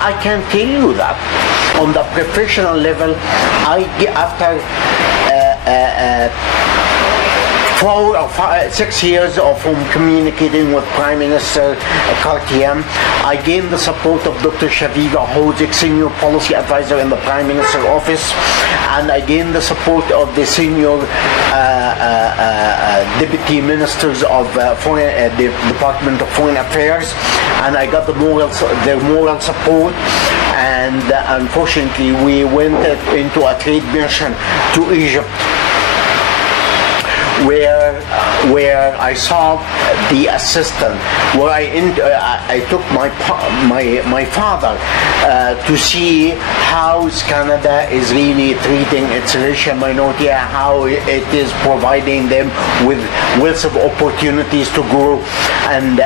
I can tell you that on the professional level, after 4 or 6 years of communicating with Prime Minister Cartier, I gained the support of Dr. Shafiga Hodzic, Senior Policy Advisor in the Prime Minister's office, and I gained the support of the senior Deputy Ministers of the Department of Foreign Affairs, and I got their moral support. And unfortunately, we went into a trade mission to Egypt, where I saw the assistant, where I took my father to see how Canada is really treating its racial minority, how it is providing them with wealth of opportunities to grow, and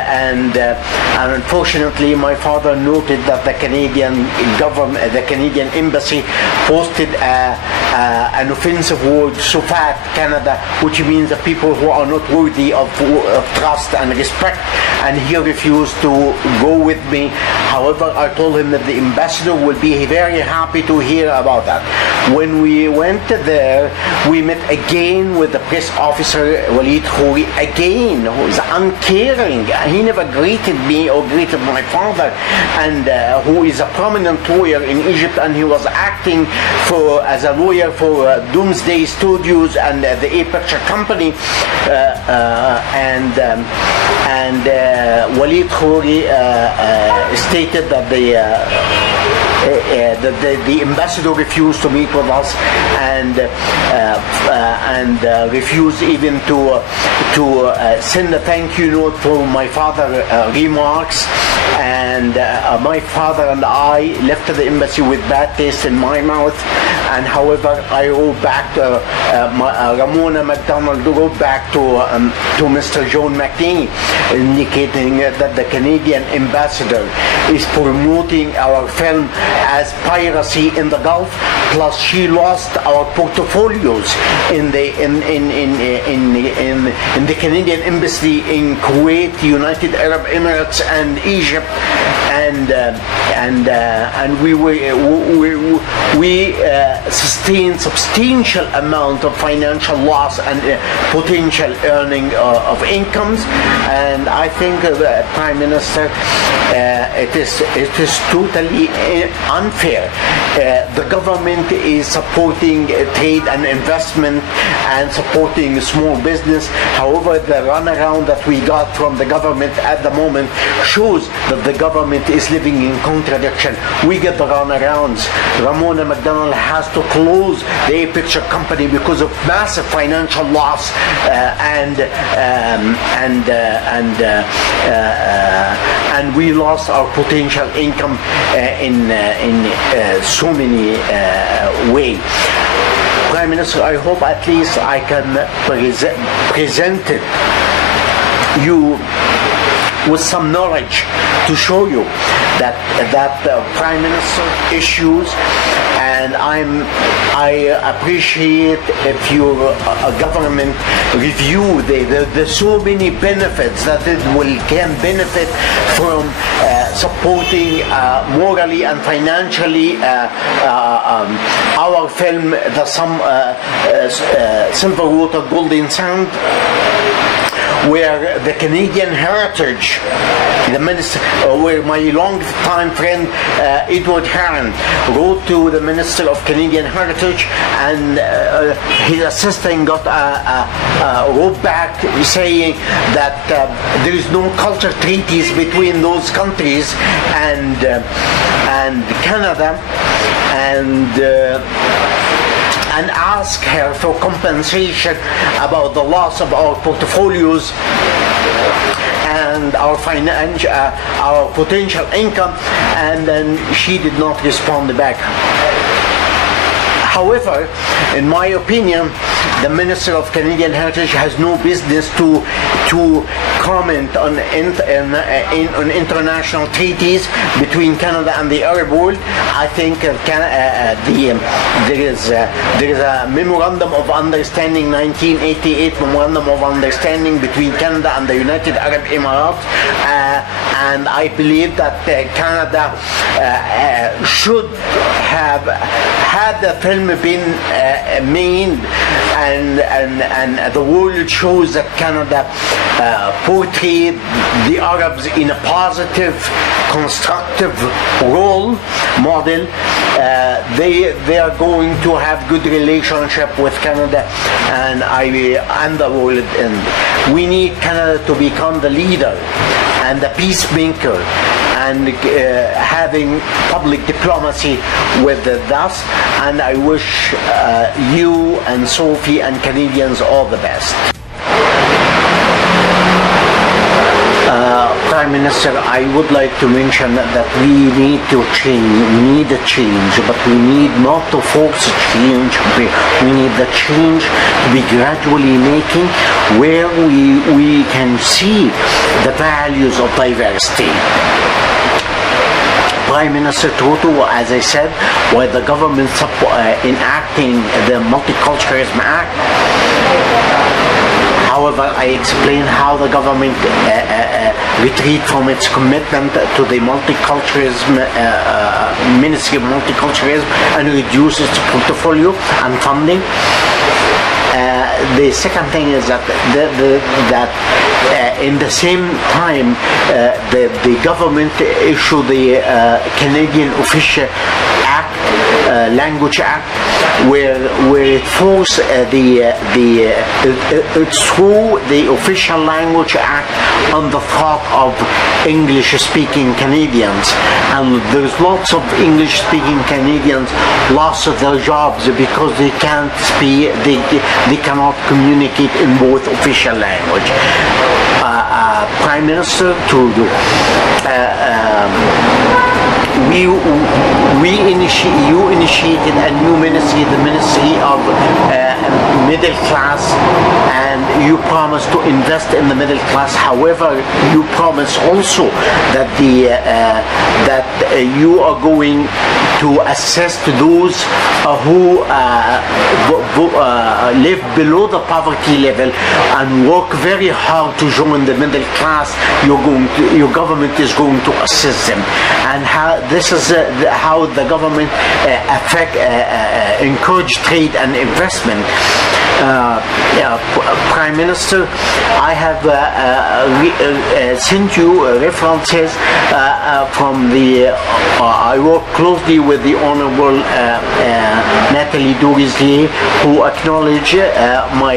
unfortunately, my father noted that the Canadian government, the Canadian embassy, posted an offensive word, SOFAT Canada, which means the people who are not worthy of trust and respect, and he refused to go with me. However, I told him that the ambassador will be very happy to hear about that. When we went there, we met again with the press officer Walid Khouri, again, who is uncaring. He never greeted me or greeted my father, and who is a prominent lawyer in Egypt, and he was acting as a lawyer for Doomsday Studios and the A Picture Company, and Walid Khouri stated that the ambassador refused to meet with us, and refused even to send a thank you note for my father remarks. And my father and I left the embassy with bad taste in my mouth. And however, I wrote back to Ramona MacDonald wrote back to Mr. John McNeil, indicating that the Canadian ambassador is promoting our film as piracy in the Gulf. Plus, she lost our portfolios in the Canadian embassy in Kuwait, United Arab Emirates, and Egypt, and we sustained substantial amount of financial loss and potential earning of incomes. And I think the Prime Minister, it is totally unfair. The government is supporting trade and investment and supporting small business. However, the runaround that we got from the government at the moment shows that the government is living in contradiction. We get the runarounds. Ramona MacDonald has to close the A Picture Company because of massive financial loss, and we lost our potential income in so many ways. Prime Minister, I hope at least I can present you with some knowledge to show you that Prime Minister issues, and I appreciate if your government review the so many benefits that it can benefit from supporting morally and financially our film, the Silver Water Golden Sand, where the Canadian heritage, the minister, where my long-time friend Edward Heron wrote to the Minister of Canadian Heritage, and his assistant got wrote back saying that there is no culture treaties between those countries and Canada, and ask her for compensation about the loss of our portfolios and our potential income, and then she did not respond back. However, in my opinion, the Minister of Canadian Heritage has no business to comment on international treaties between Canada and the Arab world. I think there is a memorandum of understanding, 1988 memorandum of understanding between Canada and the United Arab Emirates, and I believe that Canada should have, had the film been made and the world shows that Canada portrayed the Arabs in a positive, constructive role model, they are going to have good relationship with Canada and the world. And we need Canada to become the leader and the peacemaker and having public diplomacy with us. And I wish you and Sophie and Canadians all the best. Prime Minister, I would like to mention that we need to change. We need a change, but we need not to force change. We need the change to be gradually making, where we can see the values of diversity. Prime Minister Trudeau, as I said, while the government enacting the Multiculturalism Act, however, I explained how the government retreat from its commitment to the multiculturalism, Ministry of Multiculturalism, and reduce its portfolio and funding. The second thing is that in the same time the government issued the Canadian Official Act, Language Act, where it forced through the Official Language Act on the thought of English-speaking Canadians, and there's lots of English-speaking Canadians lost their jobs because they can't speak, they cannot communicate in both official language. Prime Minister Trudeau, you initiated a new ministry, the Ministry of Middle Class, and you promised to invest in the middle class. However, you promised also that you are going to assist those who live below the poverty level and work very hard to join the middle class. Your government is going to assist them, and this is how the government encourage trade and investment. Prime Minister, I have sent you references from I work closely with the Honorable Nathalie Durislier, who acknowledge my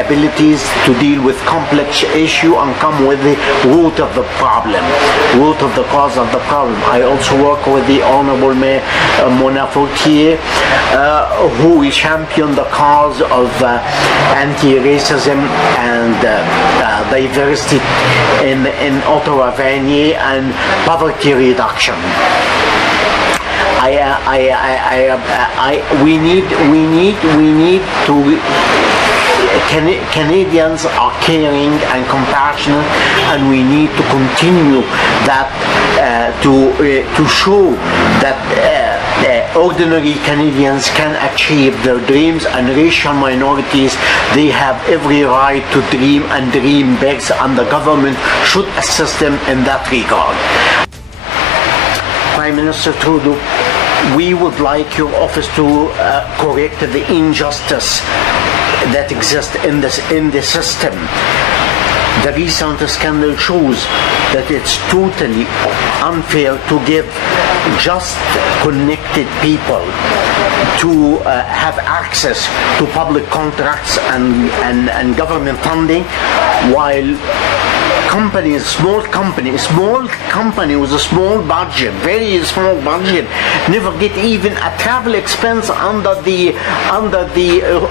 abilities to deal with complex issue and come with the root of the problem, root of the cause of the problem. I also work with the Honorable Mayor Mona Fortier, who championed the cause of anti-racism and diversity in Ottawa-Vanier and poverty reduction. We need to. Canadians are caring and compassionate, and we need to continue that to show that ordinary Canadians can achieve their dreams, and racial minorities, they have every right to dream and dream big, and the government should assist them in that regard. Prime Minister Trudeau, we would like your office to correct the injustice that exists in the system. The recent scandal shows that it's totally unfair to give just connected people to have access to public contracts and government funding, while companies, small company with a small budget, very small budget, never get even a travel expense under the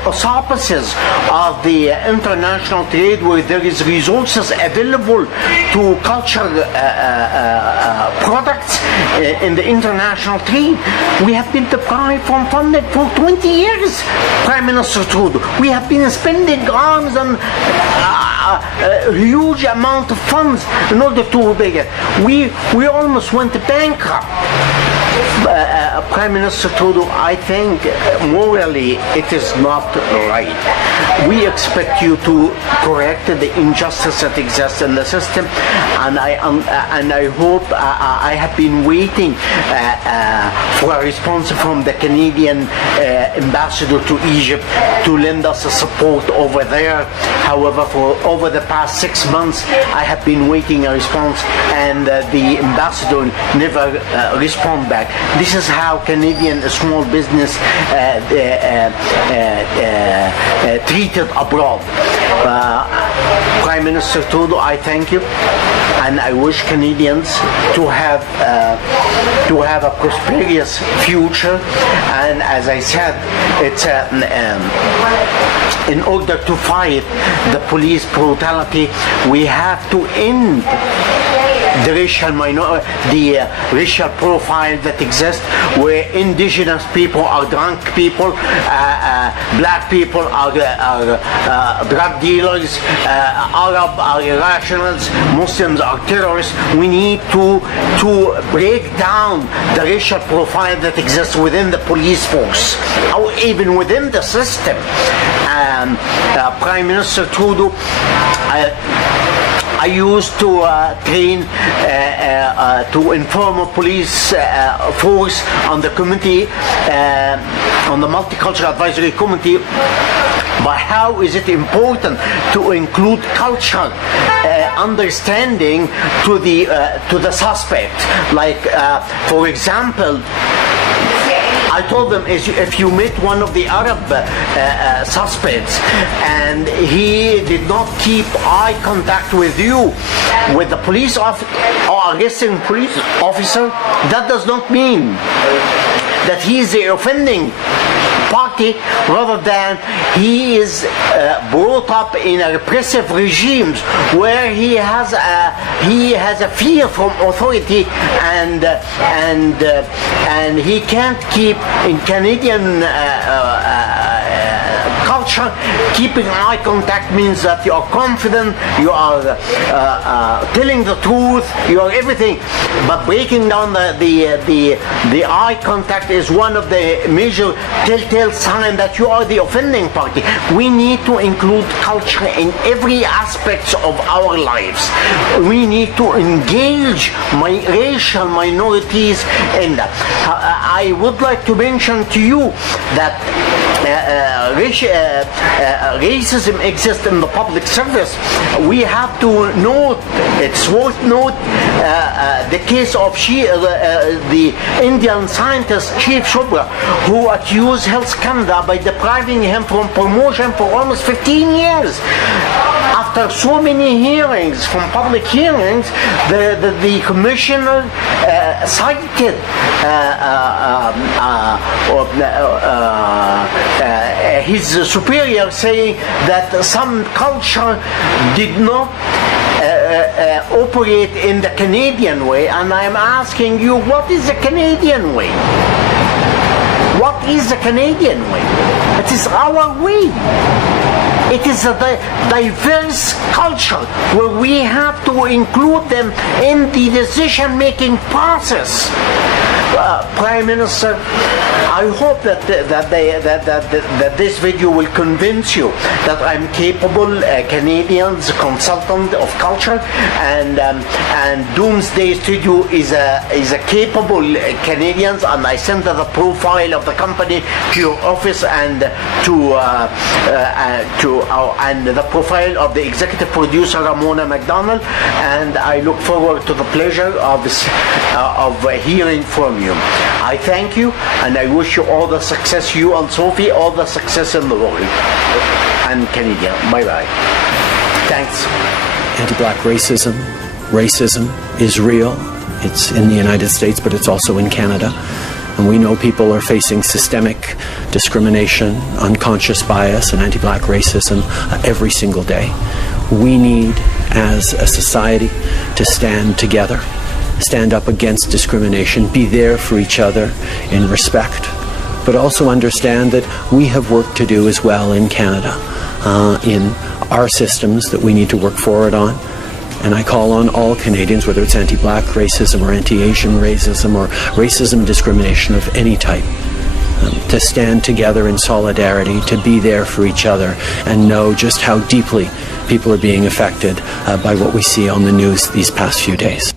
auspices of the international trade, where there is resources available to culture products in the international trade. We have been deprived from funding for 20 years, Prime Minister Trudeau. We have been spending arms and a huge amount of funds in order to make it. We almost went bankrupt. Prime Minister Trudeau, I think morally it is not right. We expect you to correct the injustice that exists in the system, and I hope I have been waiting for a response from the Canadian ambassador to Egypt to lend us a support over there. However, for over the past 6 months, I have been waiting a response, and the ambassador never respond back. This is how Canadian small business treated abroad. Prime Minister Trudeau, I thank you, and I wish Canadians to have a prosperous future. And as I said, it's in order to fight the police brutality, we have to end the racial profile that exists, where indigenous people are drunk people, black people are drug dealers, Arab are irrationals, Muslims are terrorists. We need to break down the racial profile that exists within the police force, or even within the system. Prime Minister Trudeau, I used to train to inform a police force on the committee, on the Multicultural Advisory Committee, but how is it important to include cultural understanding to the suspect? Like, for example, I told them, if you meet one of the Arab suspects and he did not keep eye contact with you, with the police officer or arresting police officer, that does not mean that he is the offending party, rather than he is brought up in a repressive regimes where he has a fear from authority, and he can't keep in Canadian culture. Keeping eye contact means that you are confident, you are telling the truth, you are everything. But breaking down the eye contact is one of the major telltale signs that you are the offending party. We need to include culture in every aspect of our lives. We need to engage racial minorities in that. I would like to mention to you that racism exists in the public service. We have to note, it's worth note, the case of the Indian scientist Chief Chopra, who accused Health Canada by depriving him from promotion for almost 15 years. After so many hearings, from public hearings, the commissioner cited his superior, saying that some culture did not operate in the Canadian way. And I'm asking you, what is the Canadian way? What is the Canadian way? It is our way. It is a diverse culture where we have to include them in the decision-making process. Prime Minister, I hope that this video will convince you that I'm capable Canadian's consultant of culture, and Doomsday Studio is a capable Canadians, and I sent the profile of the company to your office and and the profile of the executive producer Ramona McDonald, and I look forward to the pleasure of hearing from you. I thank you, and I wish you all the success, you and Sophie, all the success in the world and Canada. Bye bye. Thanks. anti-black racism. Racism is real. It's in the United States, but it's also in Canada. And we know people are facing systemic discrimination, unconscious bias, and anti-black racism every single day. We need, as a society, to stand together, stand up against discrimination, be there for each other in respect, but also understand that we have work to do as well in Canada, in our systems that we need to work forward on. And I call on all Canadians, whether it's anti-black racism or anti-Asian racism or racism discrimination of any type, to stand together in solidarity, to be there for each other, and know just how deeply people are being affected by what we see on the news these past few days.